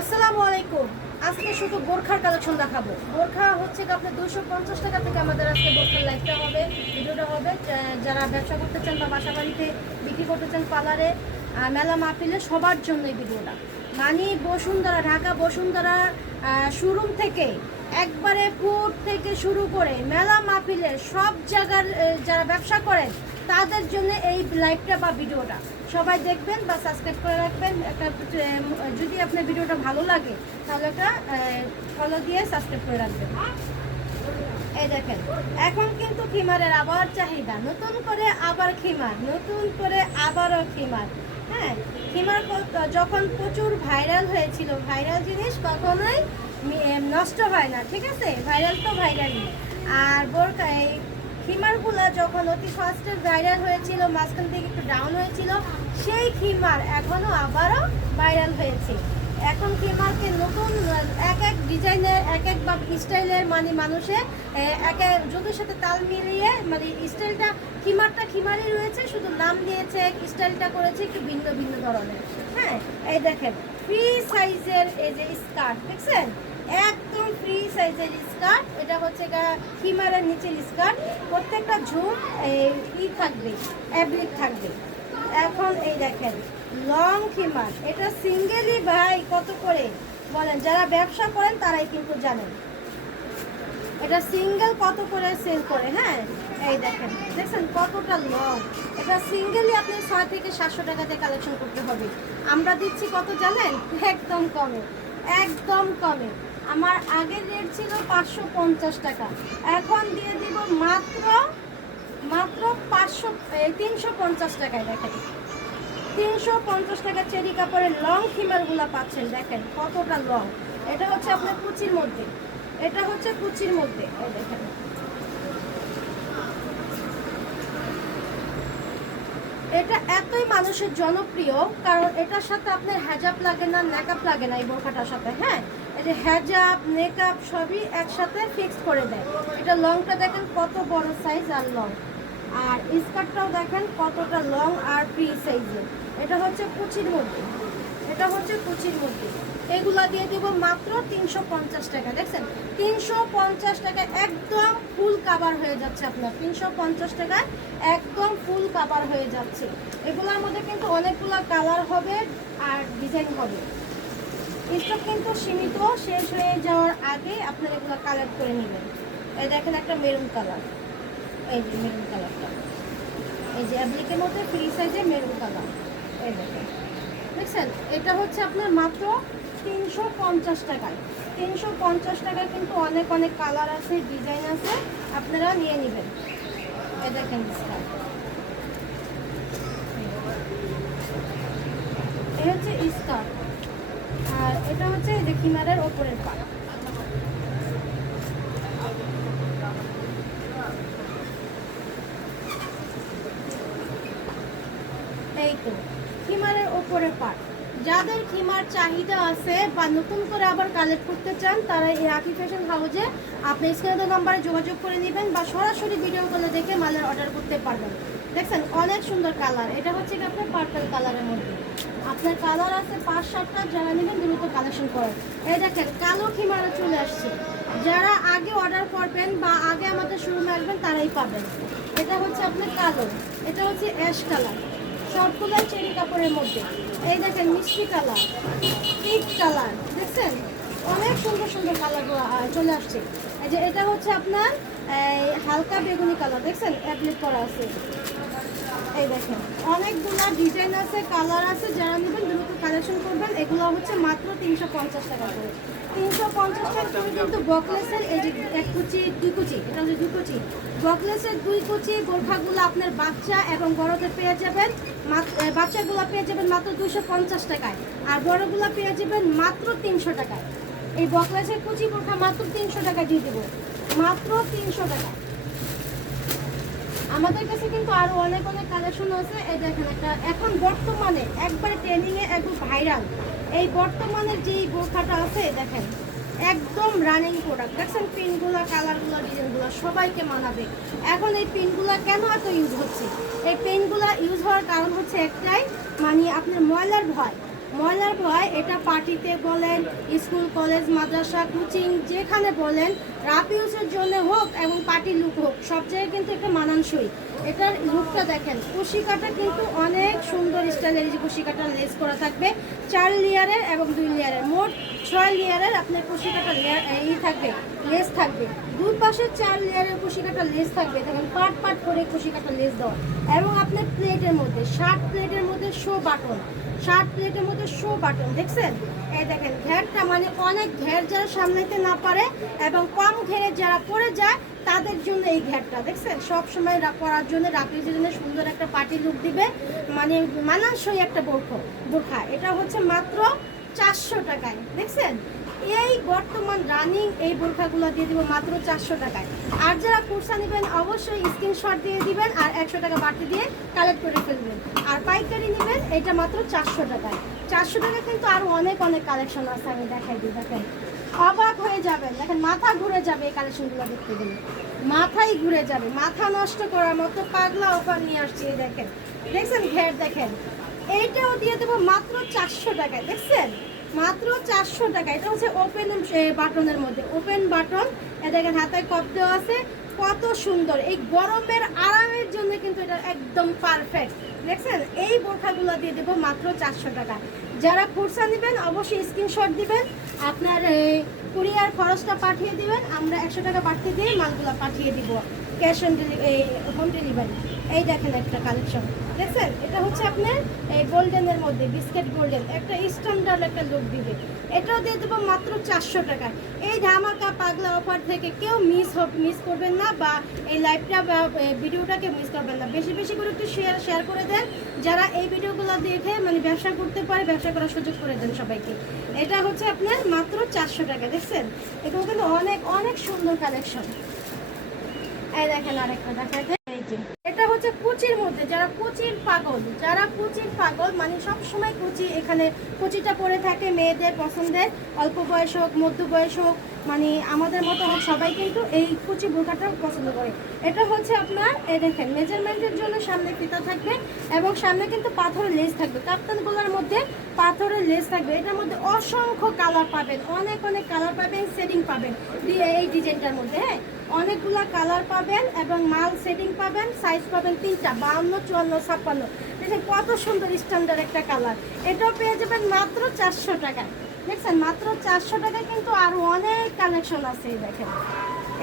আসসালামু আলাইকুম। আজকে শুধু বোরখার কালেকশন দেখাবো। বোরখা হচ্ছে কি আপনার 250 টাকা থেকে আমাদের আজকে বোরখার লাইভটা হবে, ভিডিওটা হবে। যারা ব্যবসা করতে চান বা বাসা বাড়িতে বিক্রি করতে চান, পার্লারে, মেলা মাহফিলে, সবার জন্য এই ভিডিওটা। মানে বসুন্ধরা, ঢাকা বসুন্ধরা শোরুম থেকে একবারে ফুড থেকে শুরু করে মেলা মাহফিলের সব জায়গার যারা ব্যবসা করেন তাদের জন্য এই লাইভটা বা ভিডিওটা সবাই দেখবেন বা সাবস্ক্রাইব করে রাখবেন। একটা যদি আপনার ভিডিওটা ভালো লাগে তাহলে একটা ফলো দিয়ে সাবস্ক্রাইব করে রাখবেন। এই দেখেন, এখন কিন্তু খিমারের আবার চাহিদা, নতুন করে আবার খিমার, নতুন করে আবারও খিমার। হ্যাঁ, খিমার যখন প্রচুর ভাইরাল হয়েছিল, ভাইরাল জিনিস কখনোই নষ্ট হয় না, ঠিক আছে? ভাইরাল তো ভাইরালই। আর বোরকা এই খিমারগুলো যখন অতি ফাস্টে ভাইরাল হয়েছিল, মাঝখান থেকে একটু ডাউন হয়েছিল, সেই খিমার এখনও আবারও ভাইরাল হয়েছে। এখন খিমারকে নতুন এক এক ডিজাইনের, এক এক বা স্টাইলের, মানে মানুষে এক এক যুগের সাথে তাল মিলিয়ে, মানে স্টাইলটা খিমারটা খিমারই রয়েছে, শুধু নাম দিয়েছে, স্টাইলটা করেছে একটু ভিন্ন ভিন্ন ধরনের। হ্যাঁ, এই দেখেন ফ্রি সাইজের এই যে স্কার্ট দেখছেন, একদম ফ্রি সাইজের স্কার্ট। এটা হচ্ছে খিমারের নিচের স্কার্ট, প্রত্যেকটা ঝুম থাকবে, অ্যাব্লিক থাকবে। এখন এই দেখেন লং খিমার, এটা সিঙ্গেলই ভাই কত করে বলেন? যারা ব্যবসা করেন তারাই কিন্তু জানেন এটা সিঙ্গেল কত করে সেল করে। হ্যাঁ, এই দেখেন, দেখছেন কতটা লং। এটা সিঙ্গেলই আপনি 600 থেকে 700 টাকাতে কালেকশন করতে হবে। আমরা দিচ্ছি কত জানেন? একদম কমে, একদম কমে। আমার আগের রেট ছিল 550 টাকা, এখন দিয়ে দিব মাত্র মাত্র 350 টাকায়। দেখেন 350 টাকা চেরি কাপড়ের লং খিমারগুলো পাচ্ছেন। দেখেন কতটা লং। এটা হচ্ছে আপনার কুচির মধ্যে, এটা হচ্ছে কুচির মধ্যে। এই দেখেন, এটা এতই মানুষের জনপ্রিয় কারণ এটার সাথে আপনার হেজাব লাগে না, মেকআপ লাগে না এই বোরখাটার সাথে। হ্যাঁ, এই যে হেজাব মেকআপ সবই একসাথে ফিক্স করে দেয়। এটা লংটা দেখেন কত বড় সাইজ আর লং, আর স্কার্টটাও দেখেন কতটা লং আর ফ্রি সাইজের। এটা হচ্ছে কুচির মধ্যে, এটা হচ্ছে কুচির মধ্যে। এগুলা দিয়ে দেব মাত্র 350 টাকা। দেখছেন 350 টাকা একদম ফুল কাভার হয়ে যাচ্ছে আপনার। 350 টাকায় একদম ফুল কাভার হয়ে যাচ্ছে। এগুলোর মধ্যে কিন্তু অনেকগুলো কালার হবে আর ডিজাইন হবে। স্টক কিন্তু সীমিত, শেষ হয়ে যাওয়ার আগে আপনারা এগুলো কালেক্ট করে নেবেন। এই দেখেন একটা মেরুন কালার, এই যে মেরুন কালারটা, এই যে অ্যাপ্লিকের মধ্যে ফ্রি সাইজে মেরুন কালার। এই দেখেন, দেখছেন এটা হচ্ছে আপনার মাত্র 350 টাকায়। 350 টাকায় কিন্তু অনেক অনেক কালার আছে, ডিজাইন আছে, আপনারা নিয়ে নেবেন। এই দেখেন এই হচ্ছে স্কার্ট, আর এটা হচ্ছে এই যে খিমারের ওপরের পাট। এই তো খিমারের ওপরে পাট। যাদের খিমার চাহিদা আছে বা নতুন করে আবার কালেক্ট করতে চান তারা এই আকি ফ্যাশন হাউজে আপনি স্ক্রিনে নাম্বারে যোগাযোগ করে নেবেন বা সরাসরি ভিডিও কলে দেখে মালের অর্ডার করতে পারবেন। দেখছেন অনেক সুন্দর কালার। এটা হচ্ছে কি আপনার পার্পল কালারের মধ্যে, আপনার কালার আছে 5-7টা। যারা নেবেন দ্রুত কালেকশন করেন। এই দেখেন কালো খিমারও চলে আসছে। যারা আগে অর্ডার করবেন বা আগে আমাদের শোরুমে আসবেন তারাই পাবেন। এটা হচ্ছে আপনার কালো, এটা হচ্ছে অ্যাশ কালার, সবগুলো চেরি কাপড়ের মধ্যে। এই দেখেন মিষ্টি কালার, পিঙ্ক কালার, দেখছেন অনেক সুন্দর সুন্দর কালার চলে আসছে। এই যে এটা হচ্ছে আপনার হালকা বেগুনি কালার, দেখছেন অ্যাপ্লিক করা আছে। এই দেখেন অনেকগুলো ডিজাইন আছে, কালার আছে। যারা নেবেন দ্রুত কালেকশন করবেন। এগুলো হচ্ছে মাত্র 350 টাকা করে। 350 টাকা করে কিন্তু বকলেসের এই যে এক কুচি, 2 কুচি, এটা হচ্ছে 2 কুচি বকলেসের 2 কুচি বোরখাগুলো আপনার বাচ্চা এবং বড়দের পেয়ে যাবেন। বাচ্চাগুলো পেয়ে যাবেন মাত্র 250 টাকায়, আর বড়গুলো পেয়ে যাবেন মাত্র 300 টাকায়। এই বকলেসের কুচি বোরখা মাত্র 300 টাকা দিয়ে দেবো, মাত্র 300 টাকা। আমাদের কাছে কিন্তু আরো অনেক অনেক কালেকশন আছে। এই দেখেন একটা এখন বর্তমানে একবারে ট্রেন্ডিংয়ে একদম ভাইরাল এই বর্তমানের যেই বোরখাটা আছে, দেখেন একদম রানিং প্রোডাক্ট। দেখছেন পিনগুলো, কালারগুলো, ডিজাইনগুলো সবাইকে মানাবে। এখন এই পিনগুলো কেন এত ইউজ হচ্ছে? এই পেনগুলো ইউজ হওয়ার কারণ হচ্ছে একটাই, মানে আপনার ময়লার ভয়। ময়লার ভয়, এটা পার্টিতে বলেন, স্কুল কলেজ মাদ্রাসা কোচিং যেখানে বলেন, রাফ ইউজের জন্য হোক এবং পার্টি লুক হোক, সব জায়গায় কিন্তু একটা মানানসই। এটার লুকটা দেখেন, কুশি কাটা কিন্তু অনেক সুন্দর স্টাইলের। এই যে কুশি কাটা লেস করা থাকবে 4 লেয়ারের এবং 2 লেয়ারের, মোট 6 লেয়ারের আপনার কুশি কাটা থাকবে, লেস থাকবে। দুই পাশে 4 লেয়ারের কুশি কাটা লেস থাকবে, দেখেন পাট পাট করে কুশি কাটা লেস দেওয়া। এবং আপনার প্লেটের মধ্যে 60 প্লেটের মধ্যে শো বাটন, 60 প্লেটের মধ্যে শো বাটন দেখছেন। এই দেখেন ঘেরটা, মানে অনেক ঘের যারা সামলাইতে না পারে এবং কম ঘেরে যারা পড়ে যায় তাদের জন্য এই ঘেরটা দেখছেন, সব সময় পরার জন্য রাতের জন্য সুন্দর একটা পার্টি লুক দিবে, মানে মানানসই একটা বোরখা। এটা হচ্ছে মাত্র 400 টাকায় দেখছেন। এই বর্তমান রানিং এই বোরখাগুলো দিয়ে দিব মাত্র 400 টাকায়। আর যারা কুর্সা নেবেন অবশ্যই স্ক্রিনশট দিয়ে দিবেন আর 100 টাকা বাড়তি দিয়ে কালেক্ট করে ফেলবেন। আর পাইকারি নেবেন এটা মাত্র 400 টাকায়। 400 টাকা কিন্তু আরও অনেক অনেক কালেকশন আছে, আমি দেখাই দিই। দেখেন অবাক হয়ে যাবেন, দেখেন মাথা ঘুরে যাবে এই কালেকশনগুলো দেখতে গেলে, মাথাই ঘুরে যাবে, মাথা নষ্ট করার মতো পাগলা অফার নিয়ে আসছে। দেখেন দেখছেন ঘের, দেখেন এইটাও দিয়ে দেবো মাত্র 400 টাকায় দেখছেন, মাত্র 400 টাকা। এটা হচ্ছে ওপেন বাটনের মধ্যে, ওপেন বাটন। দেখেন হাতায় কপ দেওয়া আছে, কত সুন্দর। এই গরমের আরামের জন্য কিন্তু এটা একদম পারফেক্ট দেখছেন। এই বোরখাগুলো দিয়ে দেবো মাত্র 400 টাকা। যারা খুরসা নেবেন অবশ্যই স্ক্রিনশট দিবেন, আপনার কুরিয়ার খরচটা পাঠিয়ে দিবেন, আমরা 100 টাকা বাড়তি দিয়ে মালগুলো পাঠিয়ে দিব, ক্যাশ অন হোম ডেলিভারি। এই দেখেন একটা কালেকশন দেখছেন, এটা হচ্ছে আপনার এই গোল্ডেনের মধ্যে, বিস্কিট গোল্ডেন, একটা স্ট্যান্ডার্ড একটা লুক দিবে। এটাও দিয়ে দেবো মাত্র 400 টাকা। এই ধামাকা পাগলা অফার থেকে কেউ মিস করবেন না, বা এই লাইভটা বা ভিডিওটাকে মিস করবেন না। বেশি বেশি করে একটু শেয়ার করে দেন, যারা এই ভিডিওগুলো দেখে মানে ব্যবসা করতে পারে, ব্যবসা করার সুযোগ করে দেন সবাইকে। এটা হচ্ছে আপনার মাত্র 400 টাকা দেখছেন। এগুলো কিন্তু অনেক অনেক সুন্দর কালেকশন। এই দেখেন আরেকটা দেখা যায়, এই যে এটা হচ্ছে কুচির মধ্যে, যারা কুচির পাগল মানে সব সময় কুচি, এখানে কুচিটা পরে থাকে, মেয়েদের পছন্দের, অল্প বয়স হোক মধ্য বয়স হোক, মানে আমাদের মতো হোক, সবাই কিন্তু এই কুচি বোরখাটা পছন্দ করে। এটা হচ্ছে আপনার এই দেখেন মেজারমেন্টের জন্য সামনে ফিতা থাকবে এবং সামনে কিন্তু পাথরের লেস থাকবে, কাপ্তানগুলোর মধ্যে পাথরের লেস থাকবে। এটার মধ্যে অসংখ্য কালার পাবেন, অনেক অনেক কালার পাবেন, শেডিং পাবেন এই ডিজাইনটার মধ্যে। হ্যাঁ, অনেকগুলা কালার পাবেন এবং মাল সেটিং পাবেন, সাইজ পাবেন 3টা, 52, 54, 56। দেখেন কত সুন্দর স্ট্যান্ডার্ড একটা কালার। এটাও পেয়ে যাবেন মাত্র 400 টাকায় দেখছেন, মাত্র 400 টাকায়। কিন্তু আরও অনেক কালেকশন আছে দেখেন,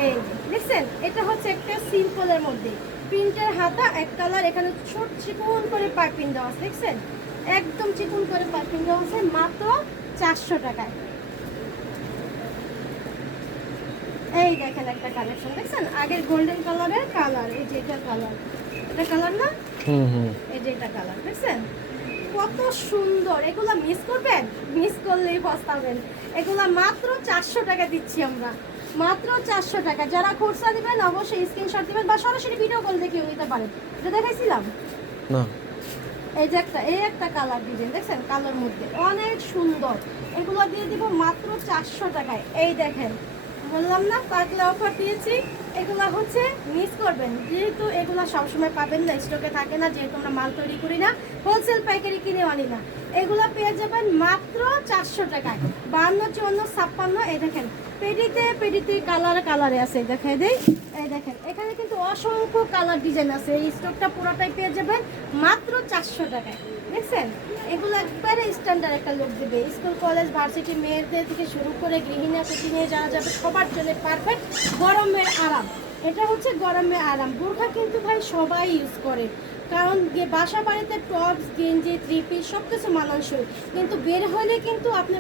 এই দেখছেন। এটা হচ্ছে একটা সিম্পলের মধ্যে প্রিন্টের হাতা, এক কালার, এখানে ছোট চিকুন করে পাইপিং দেওয়া আছে দেখছেন, একদম চিকুন করে পাইপিং দেওয়া আছে মাত্র 400 টাকায়। এই দেখেন একটা কালেকশন দেখছেন, আগের গোল্ডেন কালারের কালার, এই যে এটা কালার, এটা কালার না, এই যে এটা কালার দেখছেন কত সুন্দর। এগুলা মিস করবেন, মিস করলেই পস্তাবেন। এগুলা মাত্র 400 টাকা দিচ্ছি আমরা, মাত্র 400 টাকা। যারা খুচরা দিবেন অবশ্যই স্ক্রিনশট দিবেন বা সরাসরি ভিডিও কল দেখে নিতে পারেন। এটা দেখাইছিলাম না, এই যে একটা কালার ডিজাইন দেখছেন, কালার মধ্যে অনেক সুন্দর। এগুলো দিয়ে দিব মাত্র 400 টাকায়। এই দেখেন বললাম না পাগলা অফার দিয়েছি, এগুলা হচ্ছে মিস করবেন, যেহেতু এগুলা সবসময় পাবেন না, স্টকে থাকে না, যেহেতু আমরা মাল তৈরি করি না, হোলসেল পাইকারি কিনে আনি না। এগুলা পেয়ে যাবেন মাত্র 400 টাকায়, 52, 54, 56। এই দেখেন পেডিতে কালারে আছে, দেখাই দেই। এই দেখেন এখানে কিন্তু অসংখ্য কালার ডিজাইন আছে, এই স্টকটা পুরোটাই পেয়ে যাবেন মাত্র 400 টাকায় দেখছেন। এগুলো একবারে স্ট্যান্ডার্ড একটা লুক দেবে, স্কুল কলেজ ভার্সিটি মেয়েদের থেকে শুরু করে গৃহিণী আছে, নিয়ে যারা যাবে সবার জন্য পারফেক্ট। গরমের আরাম, এটা হচ্ছে গরমের আরাম। বোরখা কিন্তু ভাই সবাই ইউজ করে, কারণ বাসা বাড়িতে টপস গেঞ্জি 3 পিস সব কিছু মানানসই, কিন্তু বের হলে কিন্তু আপনি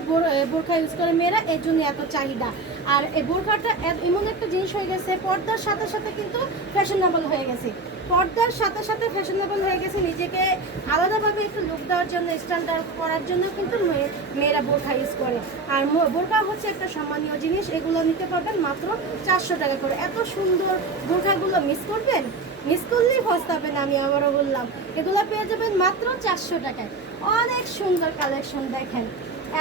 বোরখা ইউজ করে মেয়েরা, এর জন্য এত চাহিদা। আর এই বোরখাটা এমন একটা জিনিস হয়ে গেছে, পর্দার সাথে সাথে কিন্তু ফ্যাশনেবল হয়ে গেছে, পর্দার সাথে সাথে ফ্যাশনেবল হয়ে গেছে। নিজেকে আলাদাভাবে একটু লুক দেওয়ার জন্য, স্ট্যান্ডার্ড করার জন্য কিন্তু মেয়েরা বোরখা ইউজ করে। আর বোরখা হচ্ছে একটা সম্মানীয় জিনিস, এগুলো নিতে পারবেন মাত্র 400 টাকা করে। এত সুন্দর বোরখাগুলো মিস করবেন, মিস করলেই পস্তাবেন, আমি আবারও বললাম। এগুলো পেয়ে যাবেন মাত্র 400 টাকায়। অনেক সুন্দর কালেকশন দেখেন,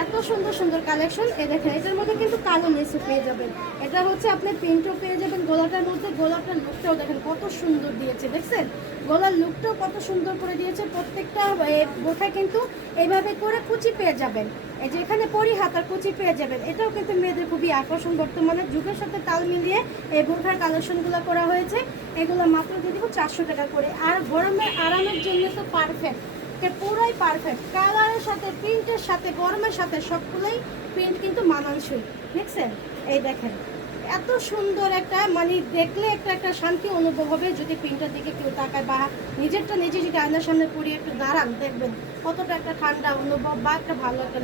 এত সুন্দর সুন্দর কালেকশন। এই দেখেন এটার মধ্যে কিন্তু কালো লেসও পেয়ে যাবেন। এটা হচ্ছে আপনি প্রিন্টও পেয়ে যাবেন গলাটার মধ্যে। গলাটার লুকটাও দেখেন কত সুন্দর দিয়েছে, দেখছেন গলার লুকটাও কত সুন্দর করে দিয়েছে। প্রত্যেকটা বোরখায় কিন্তু এইভাবে করে কুচি পেয়ে যাবেন। এই যে এখানে পরি হাতার কুচি পেয়ে যাবেন। এটাও কিন্তু মেয়েদের খুবই আকর্ষণ, বর্তমানে যুগের সাথে তাল মিলিয়ে এই বোরখার কালেকশনগুলো করা হয়েছে। এগুলো মাত্র দিয়ে দিব 400 টাকা করে। আর গরমের আরামের জন্য তো পারফেক্ট, পুরাই পারফেক্ট। কালারের সাথে প্রিন্টের সাথে গরমের সাথে সবগুলোই প্রিন্ট কিন্তু মানানসই, দেখছেন এই দেখেন এত সুন্দর একটা মানে দেখলে একটা একটা শান্তি অনুভব হবে যদি প্রিন্টের দিকে কেউ তাকায় বা নিজেরটা নিজে যদি আয়নার সামনে পড়িয়ে একটু দাঁড়ান, দেখবেন কতটা একটা ঠান্ডা অনুভব বা একটা ভালো একটা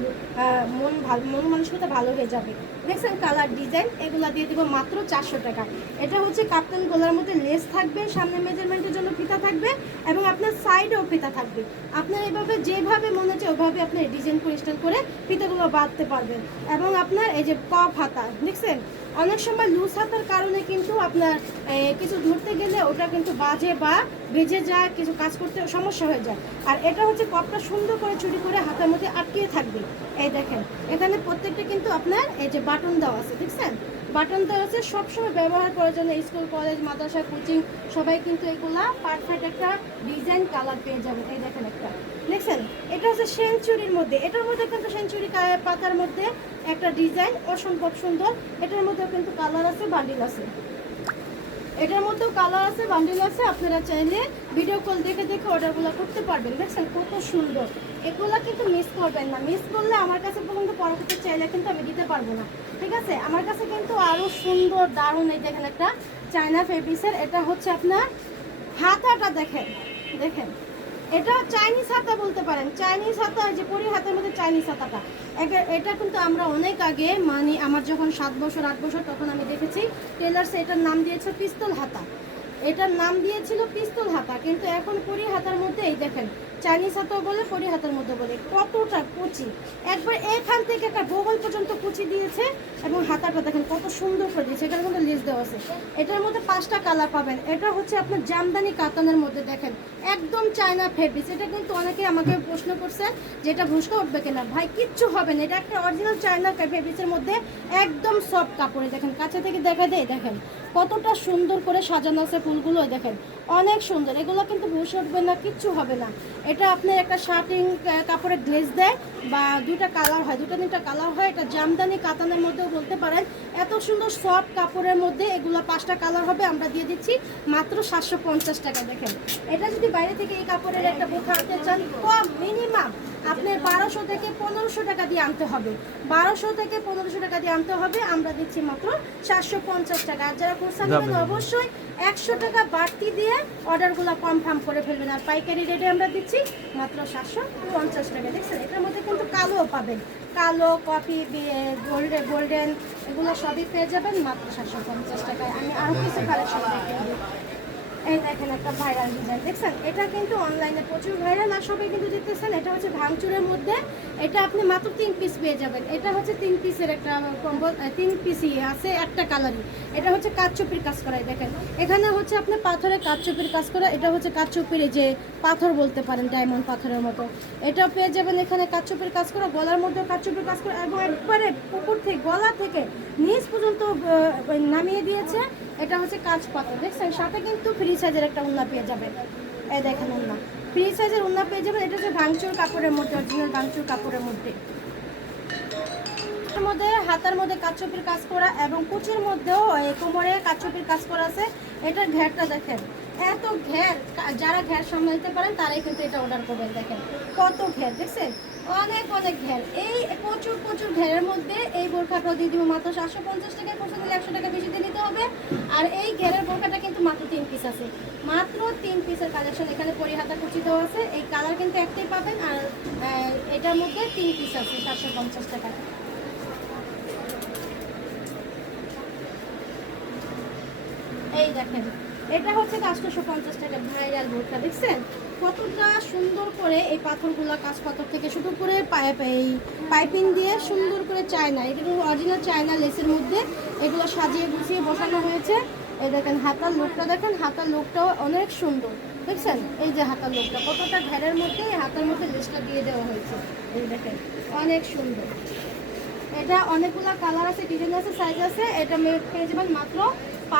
মন মানসিকতা ভালো হয়ে যাবে। দেখছেন কালার ডিজাইন এগুলো দিয়ে দিব মাত্র 400 টাকা। এটা হচ্ছে কাপ্তান গলার মধ্যে লেস থাকবে, সামনে মেজারমেন্টের জন্য ফিতা থাকবে এবং আপনার সাইডেও ফিতা থাকবে। আপনার এইভাবে যেভাবে মনে হচ্ছে ওইভাবে আপনি ডিজাইন করে স্টাইল করে ফিতাগুলো বাঁধতে পারবেন। এবং আপনার এই যে কফ হাতা, দেখছেন অনেক সময় লুজ হাতার কারণে কিন্তু আপনার কিছু ধরতে গেলে ওটা কিন্তু বাজে বা ভেজে যায়, কিছু কাজ করতে সমস্যা হয়ে যায়। আর এটা হচ্ছে কপটা সুন্দর করে চুরি করে হাতের মধ্যে আটকিয়ে থাকবে। এই দেখেন এখানে প্রত্যেকটা কিন্তু আপনার এই যে বাটন দেওয়া আছে, দেখছেন বাটন দেওয়া আছে। সবসময় ব্যবহার করার জন্য স্কুল কলেজ মাদ্রাসা কোচিং সবাই কিন্তু এগুলা পারফেক্ট একটা ডিজাইন কালার পেয়ে যাবে। এই দেখেন একটা দেখছেন এটা হচ্ছে সেঞ্চুরির মধ্যে, এটার মধ্যে কিন্তু সেঞ্চুরি পাতার মধ্যে একটা ডিজাইন অসম্ভব সুন্দর। এটার মধ্যে কিন্তু কালার আছে, বান্ডিল আছে, এটার মধ্যেও কালার আছে, বান্ডিল আছে। আপনারা চাইলে ভিডিও কল দেখে দেখে অর্ডারগুলো করতে পারবেন। দেখছেন কত সুন্দর, এগুলা কিন্তু মিস করবেন না। মিস করলে আমার কাছে পর্যন্ত পরবর্তী চাইলে কিন্তু আমি দিতে পারবো না, ঠিক আছে। আমার কাছে কিন্তু আরও সুন্দর দারুণ এই দেখেন একটা চায়না ফেব্রিক্সের, এটা হচ্ছে আপনার হাতাটা দেখেন, দেখেন এটা চাইনিজ হাতা বলতে পারেন। চাইনিজ হাতা, যে পরি হাতের মধ্যে চাইনিজ হাতাটা এটা কিন্তু আমরা অনেক আগে মানে আমার যখন 7 বছর 8 বছর তখন আমি দেখেছি টেলার্সে এটার নাম দিয়েছে পিস্তল হাতা, এটার নাম দিয়েছিল পিস্তল হাতা। কিন্তু এখন পরি হাতার মধ্যে এই দেখেন চাইনিজ হাতাও বলে পরি হাতার মধ্যে বলে। কতটা কুচি, একবার এখান থেকে একটা বগল পর্যন্ত কুচি দিয়েছে এবং হাতাটা দেখেন কত সুন্দর করে দিয়েছে। এটার মধ্যে লেস দেওয়া আছে। এটার মধ্যে 5টা কালার পাবেন। এটা হচ্ছে আপনার জামদানি কাতানের মধ্যে, দেখেন একদম চায়না ফেব্রিক্স। এটা কিন্তু অনেকে আমাকে প্রশ্ন করছে যে এটা ভুসকা উঠবে কিনা, ভাই কিচ্ছু হবে না। এটা একটা অরিজিনাল চায়না ফেব্রিক্সের মধ্যে একদম সফট কাপড়ে, দেখেন কাছে থেকে দেখা দেয়, দেখেন কতটা সুন্দর করে সাজানো আছে ফুলগুলো, দেখেন অনেক সুন্দর। এগুলো কিন্তু ভুসে উঠবে না, কিচ্ছু হবে না। এটা আপনার একটা শার্টিং কাপড়ে গ্লেজ দেয় বা 2টা কালার হয়, 2টা 3টা কালার হয়। এটা জামদানি কাতানের মধ্যেও বলতে পারেন। এত সুন্দর সফট কাপড়ের মধ্যে এগুলো 5টা কালার হবে। আমরা দিয়ে দিচ্ছি মাত্র 750 টাকা। দেখেন এটা যদি বাইরে থেকে এই কাপড়ের একটা বোরখা আনতে চান কম মিনিমাম আপনার 1200 থেকে 1500 টাকা দিয়ে আনতে হবে। 1200 থেকে 1500 টাকা দিয়ে আনতে হবে। আমরা দিচ্ছি মাত্র 750 টাকা। আর যারা কোর্সা নেবেন অবশ্যই 100 টাকা বাড়তি দিয়ে অর্ডারগুলো কনফার্ম করে ফেলবেন। আর পাইকারি রেটে আমরা দিচ্ছি মাত্র 750 টাকা। দেখছেন এটার মধ্যে কিন্তু কালোও পাবেন, কালো কফি গোল্ডেন এগুলো সবই পেয়ে যাবেন মাত্র 750 টাকায়। আমি আরও কিছু কালেকশন দেখিয়ে দিই। এই দেখেন একটা ভাইরাল ডিজাইন, দেখছেন এটা কিন্তু অনলাইনে প্রচুর ভাইরাল আর সবাই কিন্তু দেখতেছেন। এটা হচ্ছে ভাঙচুরের মধ্যে, এটা আপনি মাত্র 3 পিস পেয়ে যাবেন। এটা হচ্ছে 3 পিসের একটা কম্বো, 3 পিসই আছে একটা কালারই। এটা হচ্ছে কাঠচুপির কাজ করা, দেখেন এখানে হচ্ছে আপনি পাথরের কাঠচুপির কাজ করা। এটা হচ্ছে কাঠচুপির যে পাথর বলতে পারেন, ডায়মন্ড পাথরের মতো। এটাও পেয়ে যাবেন এখানে কাঠচুপির কাজ করা, গলার মধ্যেও কাঠচুপির কাজ করা এবং একবারে পুকুর থেকে গলা থেকে নিচ পর্যন্ত নামিয়ে দিয়েছে। এটা হচ্ছে কাঁচ পাথর, দেখছেন সাথে কিন্তু ফ্রি সাইজের একটা উন্না পেয়ে যাবেন। এই দেখেন উন্না, ফ্রি সাইজের উন্না পেয়ে যাবেন। এটা হচ্ছে ভাঙচুর কাপড়ের মধ্যে, অরিজিনাল ভাঙচুর কাপড়ের মধ্যে। এর মধ্যে হাতার মধ্যে কাঠচুপির কাজ করা এবং কুচির মধ্যেও কোমরে কাঠচুপির কাজ করা আছে। এটার ঘেরটা দেখেন, এত ঘের, যারা ঘের সামলাইতে পারেন তারাই কিন্তু এটা অর্ডার করবেন। দেখেন কত ঘের, দেখছেন অনেক অনেক ঘের। এই প্রচুর প্রচুর ঘেরের মধ্যে এই বোরখাটা দিয়ে দিব মাত্র 750 টাকায়। পয়সা দিলে 100 টাকা বেশি দিয়ে নিতে হবে। আর এই ঘেরের বোরখাটা কিন্তু মাত্র 3 পিস আছে, মাত্র 3 পিসের কালেকশন। এখানে পরিহাতা কুচি দেওয়া আছে। এই কালার কিন্তু একটাই পাবেন। আর এটার মধ্যে 3 পিস আছে 750 টাকা। এই দেখেন এটা হচ্ছে 850 টাকা ভাইরাল বোরখা, দেখছেন কতটা সুন্দর করে এই পাথরগুলো কাঁচ পাথর থেকে শুরু করে এই পাইপিং দিয়ে সুন্দর করে চায়না, এটা কিন্তু অরিজিনাল চায়না লেসের মধ্যে এগুলো সাজিয়ে গুছিয়ে বসানো হয়েছে। এই দেখেন হাতার লুকটা, দেখেন হাতার লুকটাও অনেক সুন্দর। দেখছেন এই যে হাতার লোকটা কতটা ঘেরের মধ্যে হাতার মধ্যে লেসটা দিয়ে দেওয়া হয়েছে, এই দেখেন অনেক সুন্দর। এটা অনেকগুলো কালার আছে, ডিজাইন আছে, সাইজ আছে। এটা পেয়ে যাবেন মাত্র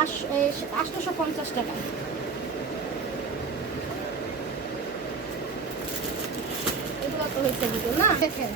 850 টাকা। এগুলো তো হয়েছে দুটো না, দেখেন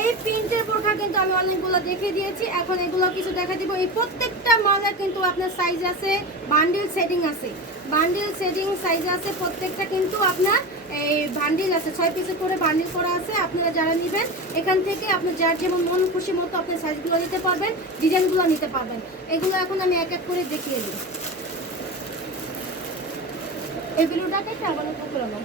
এই প্রিন্টের বোরখা কিন্তু আমি অনেকগুলো দেখে দিয়েছি, এখন এগুলো কিছু দেখা দিব। এই প্রত্যেকটা মালের কিন্তু আপনার সাইজ আছে, বান্ডিল সেটিং আছে, বান্ডিল সেটিং সাইজ আছে, প্রত্যেকটা কিন্তু আপনার এই বান্ডিল আছে, 6 পিসের করে বান্ডিল করা আছে। আপনারা যারা নেবেন এখান থেকে আপনার যার যেমন মন খুশি মতো আপনি সাইজগুলো নিতে পারবেন, ডিজাইনগুলো নিতে পারবেন। এগুলো এখন আমি এক এক করে দেখিয়ে দিই। এই ভিডিওটাকে আবার পুরনো